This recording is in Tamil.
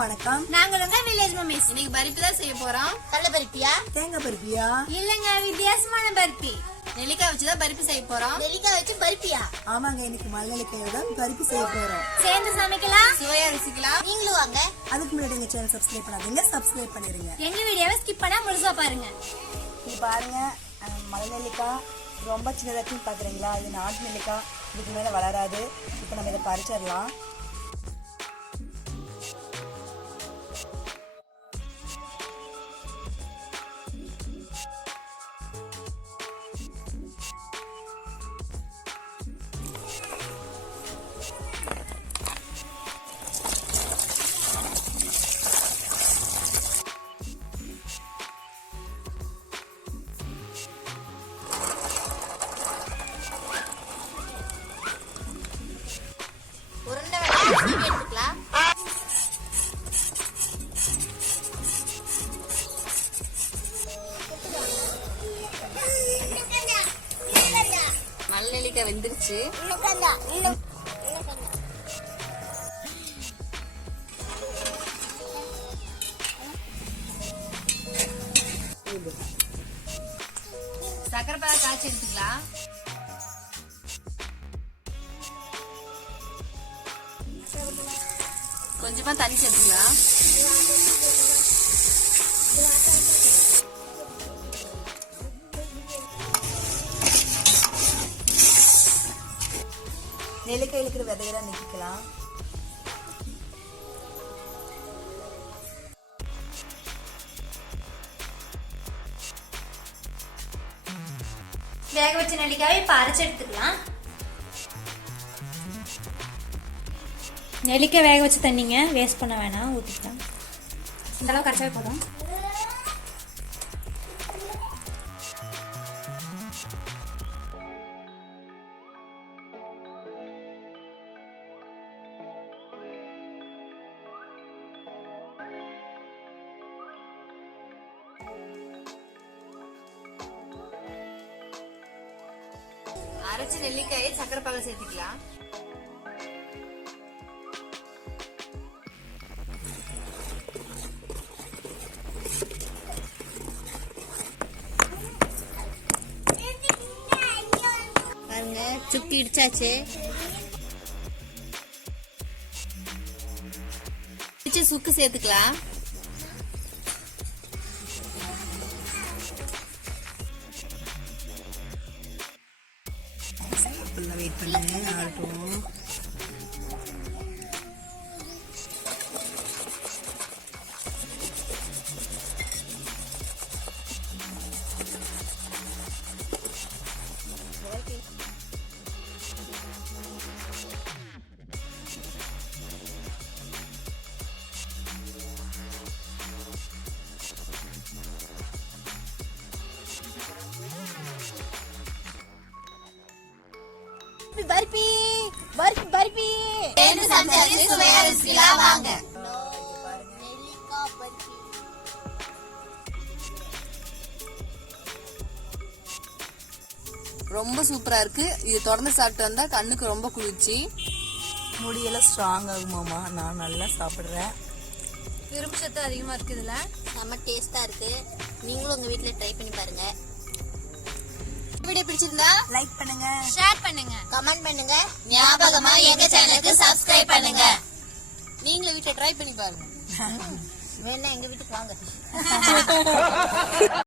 எல்லாருக்கும் வணக்கம். நாங்கள் உங்க வில்லேஜ் மம்மிஸ். இன்னைக்கு பருப்பி தான் செய்ய போறோம். கடலை பருப்பியா, தேங்காய் பருப்பியா? இல்லங்க, வித்தியாசமான பருப்பி. நெல்லிக்காய் வச்சுதான் பருப்பி செய்ய போறோம். நெல்லிக்காய் வச்சு பருப்பியா? ஆமாங்க, இன்னைக்கு மல்லெல்லிக்காய் தான் பருப்பி செய்ய போறோம். சேர்ந்து சமைக்கலாம், சுவையா ருசிக்கலாம். நீங்களும் வாங்க. அதுக்கு முன்னாடி எங்க சேனல் சப்ஸ்கிரைப் பண்ணாதீங்க, சப்ஸ்கிரைப் பண்ணிருங்க. எங்க வீடியோவை ஸ்கிப் பண்ணா முழுசா பாருங்க. இது பாருங்க, மல்லெல்லிக்காய் ரொம்ப சின்னதாச்சும் பாக்குறீங்களா? இது நாட்டு நெல்லிக்காய், இதுக்கு மேல வளராது. இப்ப நம்ம இதை பறிச்சிடலாம். மல்லெல்லிக்காய் வெந்துருச்சு. சக்கரை பால் காய்ச்சி எடுத்துக்கலாம். கொஞ்சமா தண்ணி சேர்த்துக்கலாம். நெல்லிக்காய் இருக்கிற விதையெல்லாம் நிக்கலாம். வேக வச்ச நெல்லிக்காயை இப்ப அரைச்சு எடுத்துக்கலாம். நெல்லிக்காய் வேக வச்ச தண்ணிங்க, வேஸ்ட் பண்ண வேணாம், ஊற்றிக்கலாம். இந்த அளவுக்கு கரைச்சாவே போதும். அரைச்ச நெல்லிக்காயை சக்கரை பாக சேர்த்துக்கலாம். பாருங்க, சுத்தி இடிச்சாச்சு. சுக்கு சேர்த்துக்கலாம். வெயிட் பண்ணுங்க, ஆகட்டும். பருப்பி பருப்பி பருப்பி சேர்ந்து சமைச்சாச்சு, சுவையா ருசிக்கலாம். வாங்க. ரொம்ப சூப்பரா இருக்கு. இது தொடர்ந்து சாப்பிட்டு வந்தா கண்ணுக்கு ரொம்ப குளிர்ச்சி, முடியெல்லாம் ஸ்ட்ராங் ஆகுமாமா. நான் நல்லா சாப்பிடுறேன். இரும்பு சத்து அதிகமா இருக்கு இதுல. நம்ம டேஸ்டா இருக்கு. நீங்களும் உங்க வீட்ல ட்ரை பண்ணி பாருங்க. வீடியோ பிடிச்சிருந்தா லைக் பண்ணுங்க, ஷேர் பண்ணுங்க, கமெண்ட் பண்ணுங்க. ஞாபகமா எங்க சேனலுக்கு சப்ஸ்கிரைப் பண்ணுங்க. நீங்களும் வீட்டை ட்ரை பண்ணி பாருங்க. வேணா எங்க வீட்டுக்கு வாங்க.